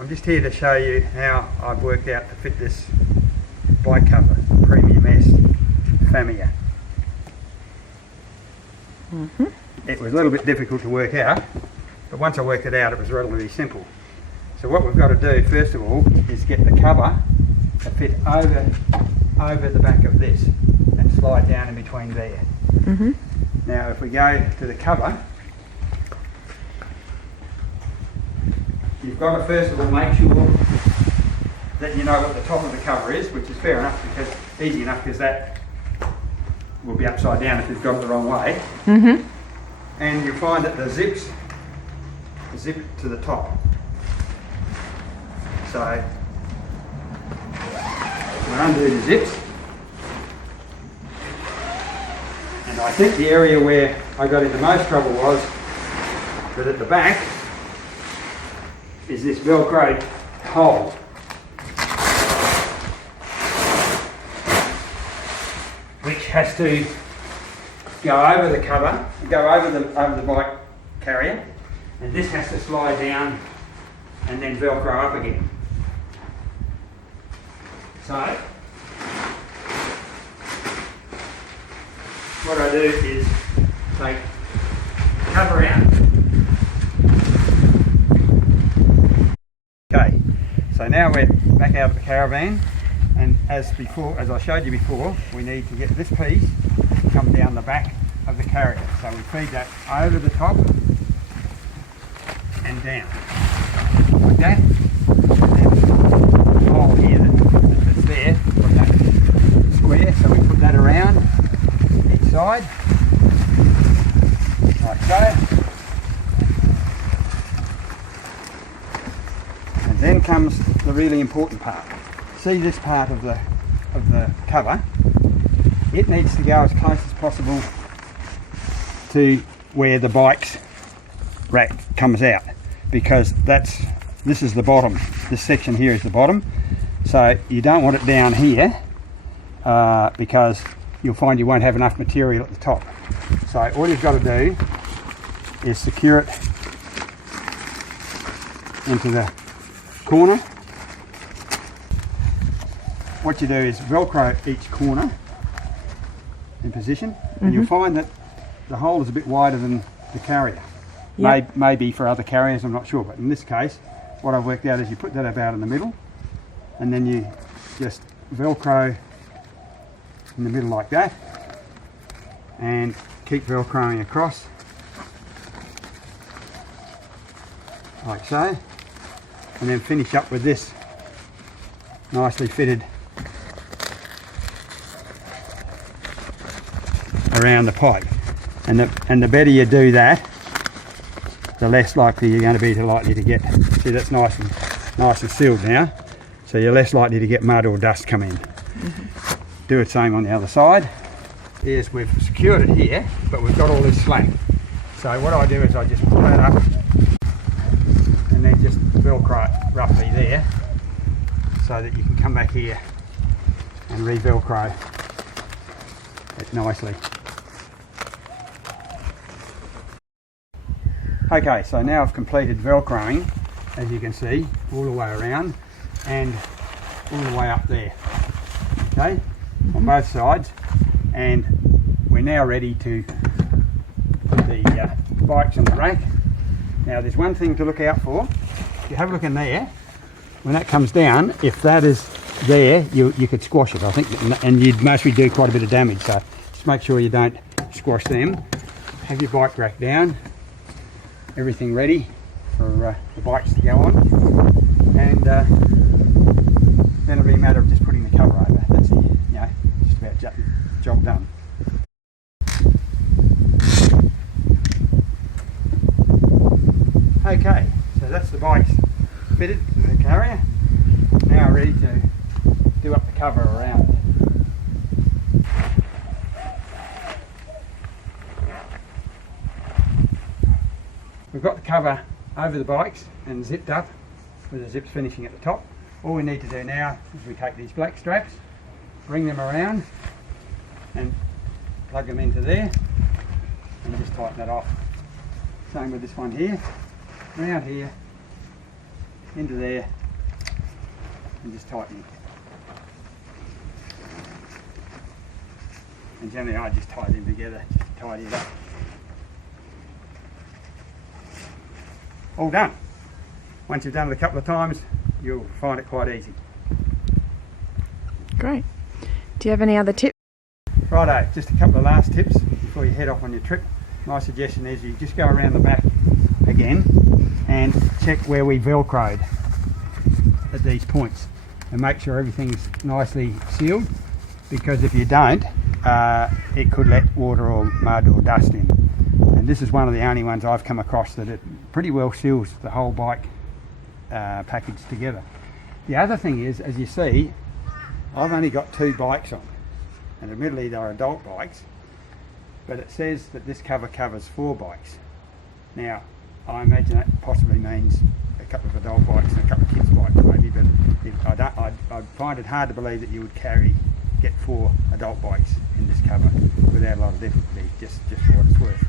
I'm just here to show you how I've worked out to fit this bike cover, Premium S, FIAMMA. It was a little bit difficult to work out, but once I worked it out, it was relatively simple. So what we've got to do first of all is get the cover to fit over the back of this and slide down in between there. Now if we go to the cover, you've got to first of all make sure that you know what the top of the cover is, which is fair enough, because easy enough, because that will be upside down if you've got it the wrong way. And you'll find that the zips zip to the top. So we'll undo the zips, and I think the area where I got into most trouble was that at the back is this velcro hole, which has to go over the cover, go over the bike carrier, and this has to slide down and then velcro up again. So what I do is take the cover out. Okay, so now we're back out of the caravan, and as I showed you before, we need to get this piece to come down the back of the carrier. So we feed that over the top and down, like that. And then the hole here that's there, put that square, so we put that around each side, like so. And then comes the really important part. See this part of the cover? It needs to go as close as possible to where the bike's rack comes out, because this is the bottom. This section here is the bottom, so you don't want it down here because you'll find you won't have enough material at the top. So all you've got to do is secure it into the corner. What you do is velcro each corner in position, and you'll find that the hole is a bit wider than the carrier. Maybe for other carriers, I'm not sure, but in this case what I've worked out is you put that about in the middle, and then you just velcro in the middle like that, and keep velcroing across like so, and then finish up with this nicely fitted around the pipe. And the better you do that, the less likely you're going to be to get, see, that's nice and sealed now, so you're less likely to get mud or dust come in. Do the same on the other side. Is we've secured it here, but we've got all this slack. So what I do is I just pull that up and then just velcro it roughly there, so that you can come back here and re-velcro it nicely. Okay, so now I've completed velcroing, as you can see, all the way around and all the way up there, okay, on both sides, and we're now ready to put the bikes on the rack. Now there's one thing to look out for. If you have a look in there, when that comes down, if that is there, you could squash it, I think, and you'd mostly do quite a bit of damage, so just make sure you don't squash them. Have your bike rack down, everything ready for the bikes to go on, and then it'll be a matter of just putting the cover over. That's it, you know, just about job done. Okay, so that's the bikes fitted to the carrier. Now ready to do up the cover around it. We've got the cover over the bikes and zipped up with the zips finishing at the top. All we need to do now is we take these black straps, bring them around and plug them into there and just tighten it off. Same with this one here, around here into there and just tightening. And generally I just tie them together, just to tidy it up. All done. Once you've done it a couple of times, you'll find it quite easy. Great. Do you have any other tips? Righto, just a couple of last tips before you head off on your trip. My suggestion is you just go around the back again and check where we velcroed at these points and make sure everything's nicely sealed, because if you don't, it could let water or mud or dust in. And this is one of the only ones I've come across that it pretty well seals the whole bike package together. The other thing is, as you see, I've only got 2 bikes on, and admittedly they're adult bikes, but it says that this cover covers 4 bikes. Now, I imagine that possibly means a couple of adult bikes and a couple of kids' bikes maybe, but I'd find it hard to believe that you would get 4 adult bikes in this cover without a lot of difficulty, just for what it's worth.